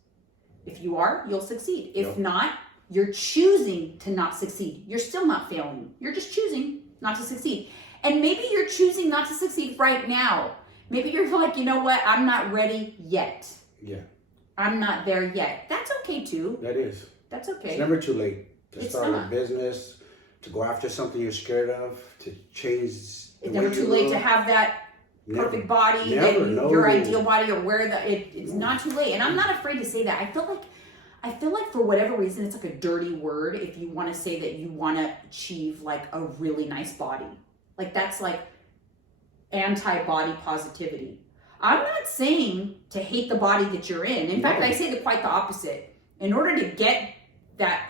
If you are, you'll succeed. If not, you're choosing to not succeed. You're still not failing. You're just choosing not to succeed. And maybe you're choosing not to succeed right now. Maybe you're like, you know what? I'm not ready yet. Yeah. I'm not there yet. That's okay too. That is. That's okay. It's never too late to It's start not. a business, to go after something you're scared of, to change. It's never too late to have that perfect body, your ideal body, or it's not too late. And I'm not afraid to say that. I feel like for whatever reason, it's like a dirty word if you want to say that you want to achieve like a really nice body. Like that's like anti-body positivity. I'm not saying to hate the body that you're in. In fact, I say quite the opposite. In order to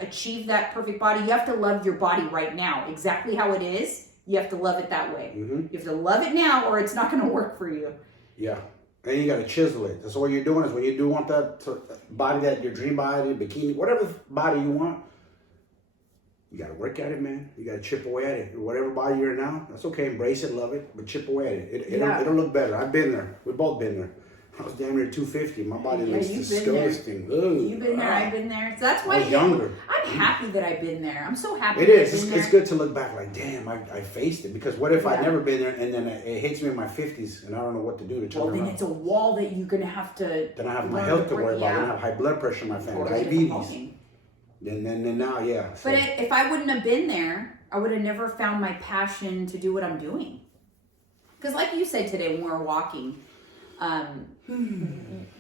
achieve that perfect body, you have to love your body right now, exactly how it is. You have to love it that way. Mm-hmm. You have to love it now, or it's not going to work for you. Yeah. And you got to chisel it. That's what you're doing, is when you do want that body, that your dream body, bikini, whatever body you want, you got to work at it, man. You got to chip away at it. Whatever body you're in now, that's okay. Embrace it, love it, but chip away at it. It'll look better. I've been there. We've both been there. I was damn near 250. My body looks disgusting. You've been there. I've been there. So that's why I was younger. I'm happy that I've been there. I'm so happy. It is. It's good to look back like, damn, I faced it. Because what if I'd never been there, and then it hits me in my 50s, and I don't know what to do to turn around. Then it's a wall that you're gonna have to. Then I have my health to worry about. I have high blood pressure in my family, diabetes. Then now, yeah. So. But if I wouldn't have been there, I would have never found my passion to do what I'm doing. Because like you said today when we were walking,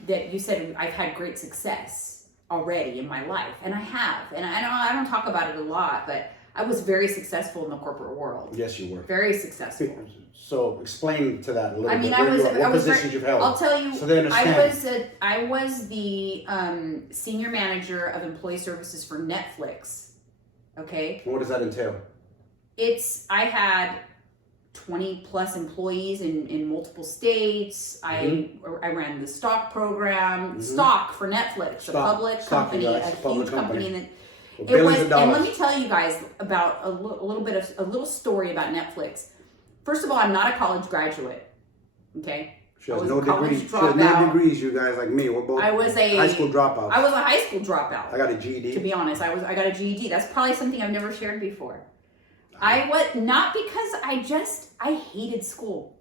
that you said I've had great success already in my life, and I have. And I don't talk about it a lot, but I was very successful in the corporate world. Yes, you were. Very successful. So explain to that a little bit. What positions you've held. I'll tell you. So they understand. I was the senior manager of employee services for Netflix. Okay. What does that entail? I had 20 plus employees in multiple states. Mm-hmm. I ran the stock program, stock for Netflix, a public company, a huge company. It was, and let me tell you guys about a little story about Netflix. First of all, I'm not a college graduate. Okay. She has no degrees. She has no degrees, you guys, like me. We're both high school dropouts. I was a high school dropout. I got a GED. To be honest, I got a GED. That's probably something I've never shared before. I was not because I hated school.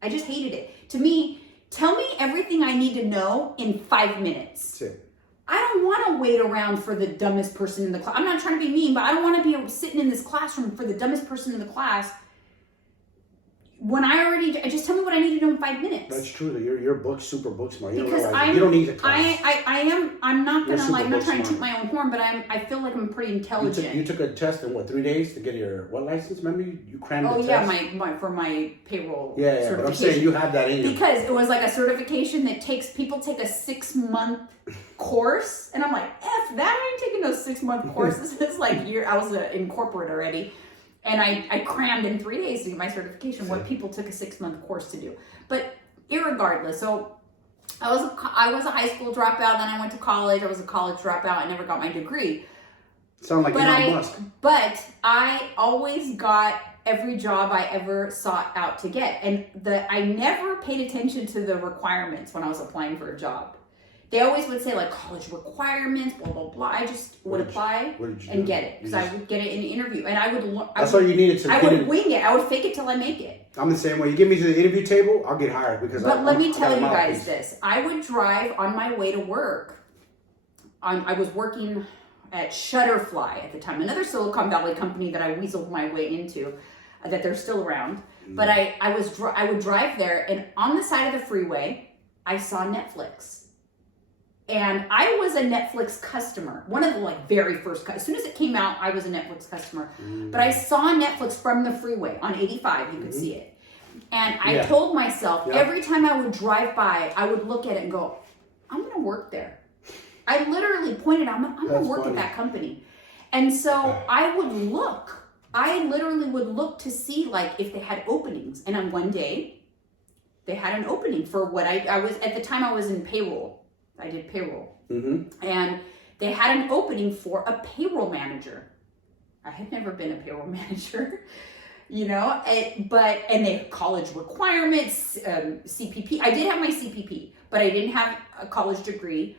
I just hated it. To me, tell me everything I need to know in 5 minutes. That's it. I don't want to wait around for the dumbest person in the class. I'm not trying to be mean, but I don't want to be sitting in this classroom for the dumbest person in the class just tell me what I need to know in 5 minutes. That's true. You're super book smart. You Because you don't need a class. I'm not You're gonna super I'm not book trying to smart. toot my own horn, but I feel like I'm pretty intelligent. You took a test in what, 3 days to get your what license? Remember you crammed the yeah, test? my payroll. Yeah, but I'm saying you have that in you. Because it was like a certification that people take a 6-month course, and I'm like, F that, I ain't taking no 6-month courses. It's like I was in corporate already. And I crammed in 3 days to get my certification, what people took a 6-month course to do. But irregardless, so I was a high school dropout, then I went to college. I was a college dropout. I never got my degree. Sound like Elon Musk. But I always got every job I ever sought out to get. And I never paid attention to the requirements when I was applying for a job. They always would say like college requirements, blah, blah, blah. I just would apply and get it. Because I would get it in an interview. And that's all you needed to I would wing it. I would fake it till I make it. I'm the same way. You get me to the interview table, I'll get hired. Let me tell you guys this. I would drive on my way to work. I was working at Shutterfly at the time. Another Silicon Valley company that I weaseled my way into. That they're still around. But I would drive there. And on the side of the freeway, I saw Netflix. And I was a Netflix customer, one of the very first. As soon as it came out, I was a Netflix customer. But I saw Netflix from the freeway on 85. You could see it. And I told myself every time I would drive by, I would look at it and go, I'm going to work there. I literally pointed out, I'm going to work at that company. And so I would look. I literally would look to see if they had openings. And on one day, they had an opening for what I was, at the time I was in payroll. I did payroll. And they had an opening for a payroll manager. I had never been a payroll manager, and they had college requirements, CPP. I did have my CPP, but I didn't have a college degree.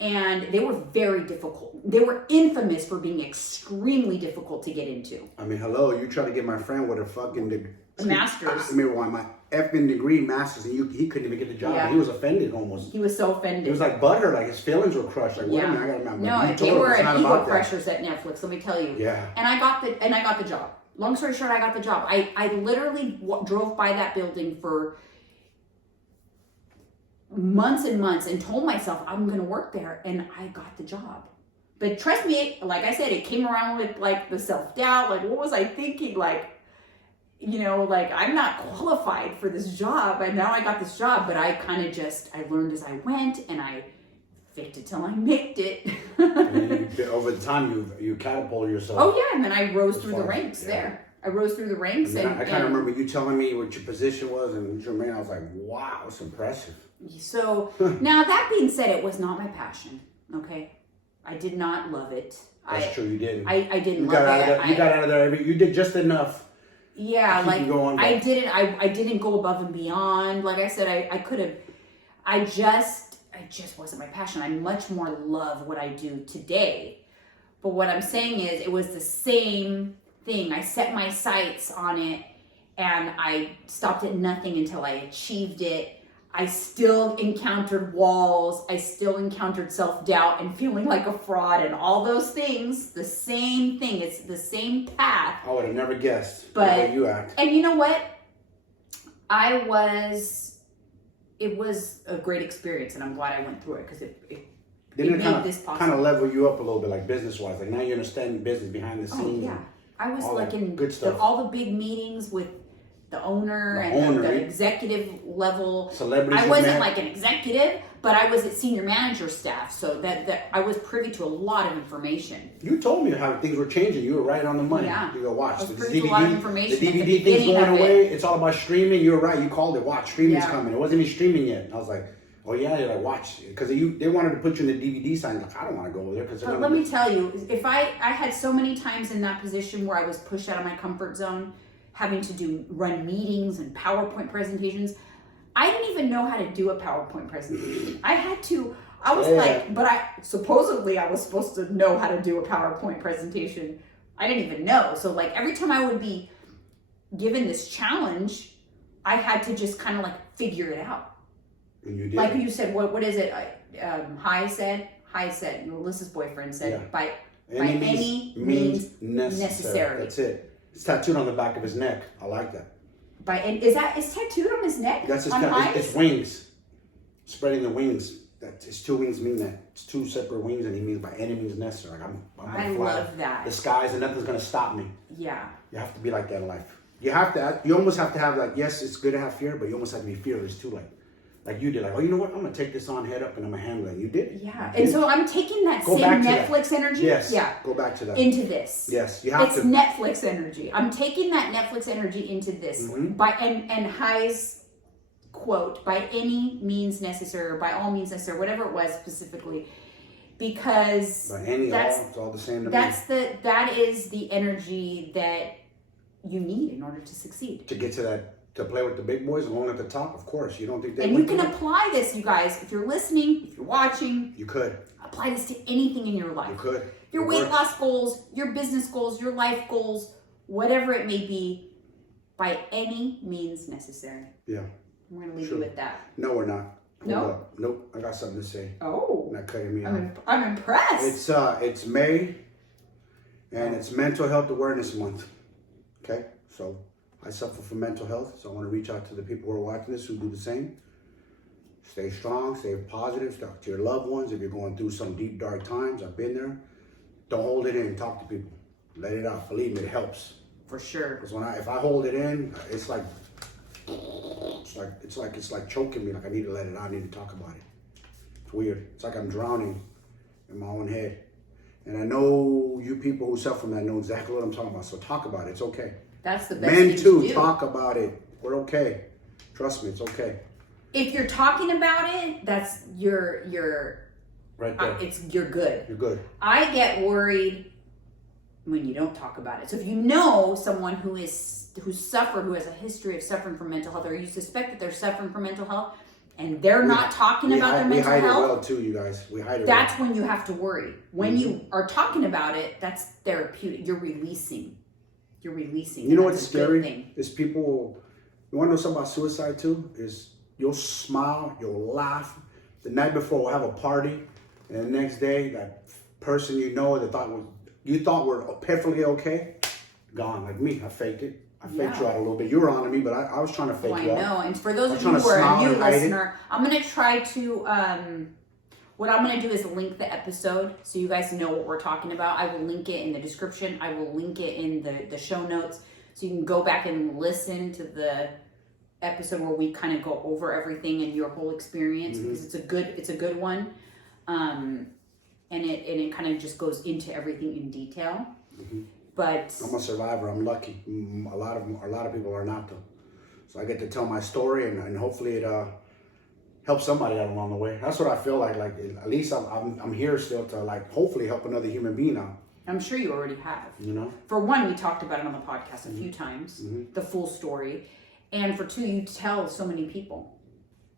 And they were very difficult. They were infamous for being extremely difficult to get into. I mean, hello, you try to get my friend with a fucking master's. I mean, my effing degree, master's, and he couldn't even get the job. Yeah. He was offended almost. He was so offended. He was butthurt, his feelings were crushed. Wait a minute, I got no, they were ego crushers at Netflix. Let me tell you. Yeah. And I got the job. Long story short, I got the job. I literally drove by that building for months and months and told myself I'm going to work there, and I got the job. But trust me, like I said, it came around with the self-doubt. What was I thinking? I'm not qualified for this job, and now I got this job, but I kind of I learned as I went, and I faked it till I maked it. And over the time, you catapulted yourself. Oh yeah, and then I rose through the ranks there. I rose through the ranks. And I kind of remember you telling me what your position was and your man. I was like, wow, it's impressive. So now that being said, it was not my passion. Okay, I did not love it. That's true. You didn't. I didn't love it. You got out of there. You did just enough. Yeah, I didn't. I didn't go above and beyond. Like I said, I could have. I just wasn't my passion. I much more love what I do today. But what I'm saying is, it was the same thing. I set my sights on it, and I stopped at nothing until I achieved it. I still encountered walls. I still encountered self-doubt and feeling like a fraud and all those things. The same thing. It's the same path. I would have never guessed the but, way you act. And you know what? It was a great experience, and I'm glad I went through it because it made this possible. Kind of level you up a little bit, business-wise. Now you understand business behind the scenes. Oh, yeah. I was in good stuff. all the big meetings with the owner and the executive level. Celebrities. I wasn't an executive, but I was at senior manager staff, so that I was privy to a lot of information. You told me how things were changing. You were right on the money. Yeah. You go, watch. The DVD thing's going away. It's all about streaming. You were right. You called it. Watch. Streaming's coming. It wasn't even streaming yet. And I was like, oh yeah, you're watch. Because they wanted to put you in the DVD sign. I don't want to go over there. But let me tell you, if I had so many times in that position where I was pushed out of my comfort zone, having to run meetings and PowerPoint presentations. I didn't even know how to do a PowerPoint presentation. Supposedly I was supposed to know how to do a PowerPoint presentation. I didn't even know. So every time I would be given this challenge, I had to just kind of figure it out. And you did. Like you said, what is it? Hai said, Melissa's boyfriend said, by any means necessary. That's it. It's tattooed on the back of his neck. I like that. and is tattooed on his neck? That's his on it's wings. Spreading the wings. His 2 wings mean that. It's 2 separate wings, and he means by any means necessary. Like I love that. The skies, and nothing's gonna stop me. Yeah. You have to be like that in life. You almost have to have, like, yes, it's good to have fear, but you almost have to be fearless too. Like you did, like, oh, you know what? I'm gonna take this on head up and I'm gonna handle it. You did. Yeah. And so I'm taking that same Netflix energy. Yes. Yeah. Go back to that. Into this. Yes. You have to. It's Netflix energy. I'm taking that Netflix energy into this. And High's quote, by any means necessary, or by all means necessary, whatever it was specifically, because it's all the same to me. That is the energy that you need in order to succeed. To get to that. To play with the big boys along at the top, of course. You don't think they And you can apply this, you guys. If you're listening, if you're watching, you could apply this to anything in your life. You could. Your weight loss goals, your business goals, your life goals, whatever it may be, by any means necessary. Yeah. I'm going to leave you with that. No, we're not. No? Nope. I got something to say. Oh. Not cutting me off. I'm impressed. It's May, and it's Mental Health Awareness Month. Okay? So I suffer from mental health, so I want to reach out to the people who are watching this who do the same. Stay strong, stay positive, talk to your loved ones. If you're going through some deep, dark times, I've been there. Don't hold it in, talk to people. Let it out. Believe me, it helps. For sure. Because if I hold it in, it's like choking me. Like I need to let it out, I need to talk about it. It's weird. It's like I'm drowning in my own head. And I know you people who suffer from that know exactly what I'm talking about. So talk about it. It's okay. That's the best Men thing too, to do. talk about it. We're okay. Trust me, it's okay. If you're talking about it, that's you're right there. You're good. You're good. I get worried when you don't talk about it. So if you know someone who has a history of suffering from mental health, or you suspect that they're suffering from mental health, and they're not talking about their mental health, we hide it well too, you guys. We hide it. That's when you have to worry. When you are talking about it, that's therapeutic. You're releasing. You know what's scary? Is people. You want to know something about suicide too? Is you'll smile, you'll laugh. The night before, we'll have a party, and the next day, that person you know that you thought were perfectly okay, gone. Like me, I faked it. I faked you out a little bit. You were on to me, but I was trying to fake you out. I know. And for those of you who are a new listener, I'm going to try to. What I'm going to do is link the episode so you guys know what we're talking about. I will link it in the description. I will link it in the show notes so you can go back and listen to the episode where we kind of go over everything and your whole experience, because it's a good one. And it kind of just goes into everything in detail. But I'm a survivor. I'm lucky. A lot of people are not though. So I get to tell my story, and hopefully it help somebody out along the way. That's what I feel like. Like at least I'm here still to like hopefully help another human being out. I'm sure you already have. You know. For one, we talked about it on the podcast a few times, the full story, and for two, you tell so many people.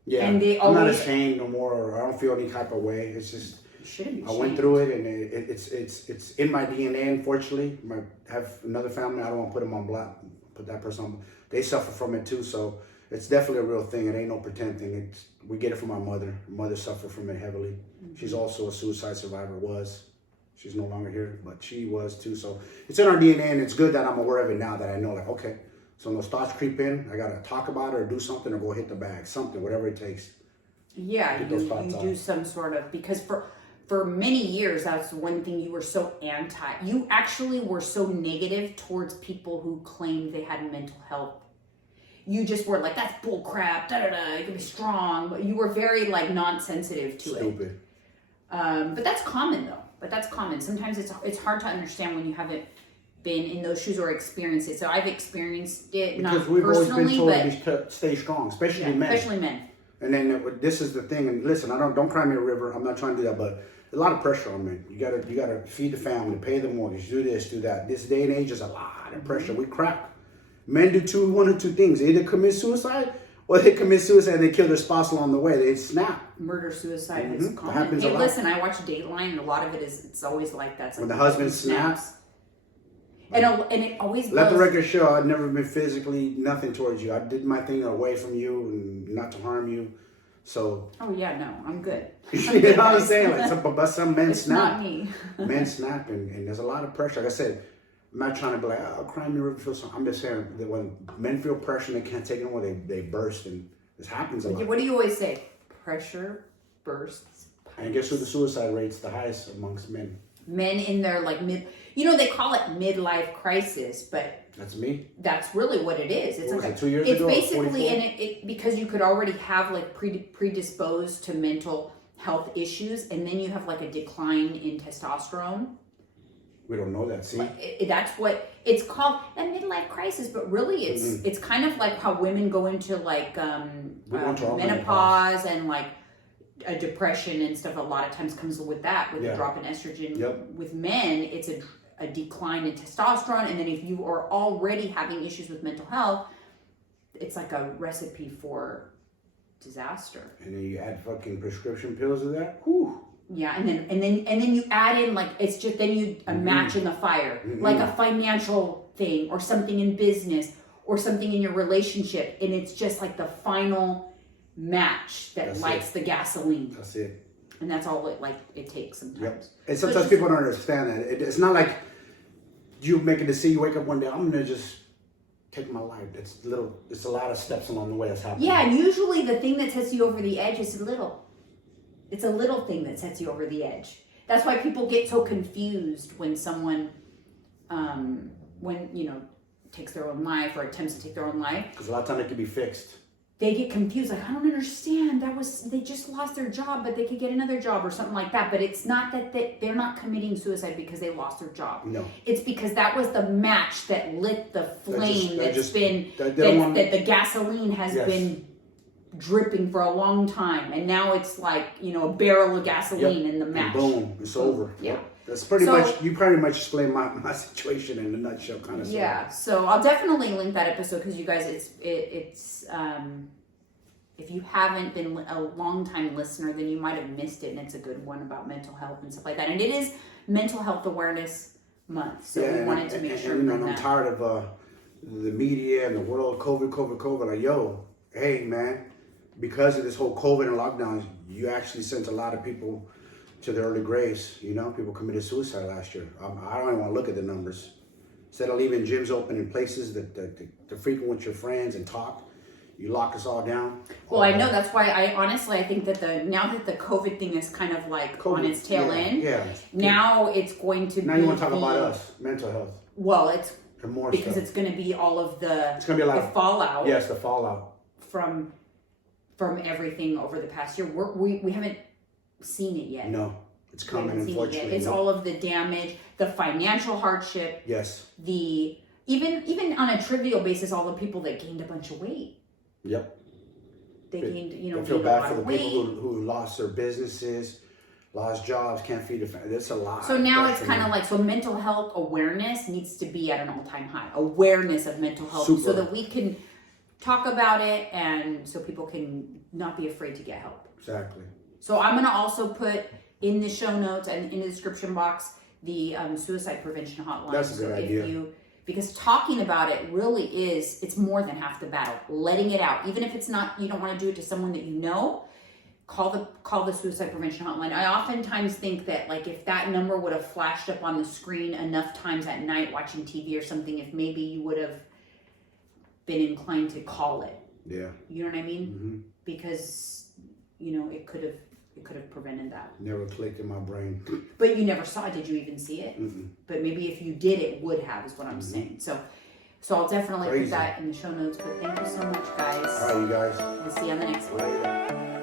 Yeah. And I'm not ashamed no more. Or I don't feel any type of way. It's just you shouldn't be I ashamed. went through it, and it's in my DNA. Unfortunately, I have another family. I don't want to put them on black. Put that person on. They suffer from it too. So. It's definitely a real thing. It ain't no pretend thing. We get it from our mother. Her mother suffered from it heavily. She's also a suicide survivor, was. She's no longer here, but she was too. So it's in our DNA, and it's good that I'm aware of it now, that I know, like, okay, so when those thoughts creep in, I got to talk about it or do something or go hit the bag, something, whatever it takes. Yeah, you do some sort of, because for many years, that's one thing you were so anti. You actually were so negative towards people who claimed they had mental health. You just were like, that's bull crap, da-da-da, you can be strong. But you were very, like, non-sensitive to Stupid. But that's common, though. Sometimes it's hard to understand when you haven't been in those shoes or experienced it. So I've experienced it, because not we've personally, always been told to stay strong, especially men. Especially men. And then this is the thing, and listen, don't cry me a river. I'm not trying to do that, but a lot of pressure on men. You gotta feed the family, pay the mortgage, do this, do that. This day and age is a lot of pressure. We crack. Men do one or two things. They either commit suicide or they commit suicide and they kill their spouse along the way. They snap. Murder, suicide is common. Happens hey, a lot. Listen, I watch Dateline, and a lot of it's always like that. When the husband snaps. And it always let the record show, I've never been physically nothing towards you. I did my thing away from you and not to harm you. So. Oh, yeah, no, I'm good. You know what I'm saying? Like some men it's snap. Not me. Men snap, and there's a lot of pressure. Like I said, I'm not trying to be like, oh, cry me a river, feel something. I'm just saying that when men feel pressure and they can't take it anymore, they burst, and this happens a lot. What do you always say? Pressure bursts. And guess who the suicide rate's the highest amongst men? Men in their like they call it midlife crisis, but That's me. that's really what it is. It's What like was it, 2 years it's ago? basically 44? and it because you could already have like predisposed to mental health issues, and then you have like a decline in testosterone. We don't know that. See, That's what it's called, a midlife crisis. But really, it's kind of like how women go into like menopause and like a depression and stuff. A lot of times comes with that, with the drop in estrogen. Yep. With men, it's a decline in testosterone, and then if you are already having issues with mental health, it's like a recipe for disaster. and then you add fucking prescription pills to that. Whew. Yeah, and then you add in like it's just then you a match in the fire, like a financial thing or something in business or something in your relationship, and it's just like the final match that lights the gasoline. That's it. And that's all it takes sometimes. Yep. And sometimes people don't understand that. It's not like you make a decision, you wake up one day, I'm gonna just take my life. It's a lot of steps along the way that's happening. Yeah, and usually the thing that sets you over the edge is little. It's a little thing that sets you over the edge. That's why people get so confused when someone, takes their own life or attempts to take their own life. Because a lot of times it can be fixed. They get confused, like, I don't understand. They just lost their job, but they could get another job or something like that. But it's not that they're not committing suicide because they lost their job. No. It's because that was the match that lit the flame that the gasoline has been dripping for a long time, and now it's like a barrel of gasoline in the match. And boom, it's over. Yeah, that's pretty much. You pretty much explained my situation in a nutshell, kind of. Yeah, so I'll definitely link that episode because you guys, it's if you haven't been a long time listener, then you might have missed it, and it's a good one about mental health and stuff like that. And it is Mental Health Awareness Month, so we wanted to make sure. And I'm tired of the media and the world, COVID. Like, yo, hey man. Because of this whole COVID and lockdown, you actually sent a lot of people to their early graves. People committed suicide last year. I don't even want to look at the numbers. Instead of leaving gyms open in places to frequent with your friends and talk, you lock us all down. Well, I know that's why I think that now that the COVID thing is kind of like on its tail end. Yeah. Now it's going to. Now you want to talk about us, mental health. Well, it's and more because stuff. It's going to be all of the. It's going to be a lot of fallout. Yes, the fallout from everything over the past year. We haven't seen it yet. No, it's coming, unfortunately. It's all of the damage, the financial hardship. Yes. Even on a trivial basis, all the people that gained a bunch of weight. Yep. They gained, I feel bad for the people who lost their businesses, lost jobs, can't feed their family. That's a lot. So now it's kind of like, so mental health awareness needs to be at an all-time high. Awareness of mental health. Super. So that we can talk about it, and so people can not be afraid to get help. Exactly. So I'm going to also put in the show notes and in the description box the suicide prevention hotline. That's a good idea. Because talking about it really it's more than half the battle. Letting it out, even if it's not, you don't want to do it to someone that you know. Call the suicide prevention hotline. I oftentimes think that like if that number would have flashed up on the screen enough times at night watching TV or something, if maybe you would have been inclined to call it. Yeah. You know what I mean? Mm-hmm. Because it could have prevented that. Never clicked in my brain. But you never saw it. Did you even see it? Mm-mm. But maybe if you did, it would have, is what I'm saying. So I'll definitely put that in the show notes. But thank you so much, guys. All right, you guys. We'll see you on the next one. Later.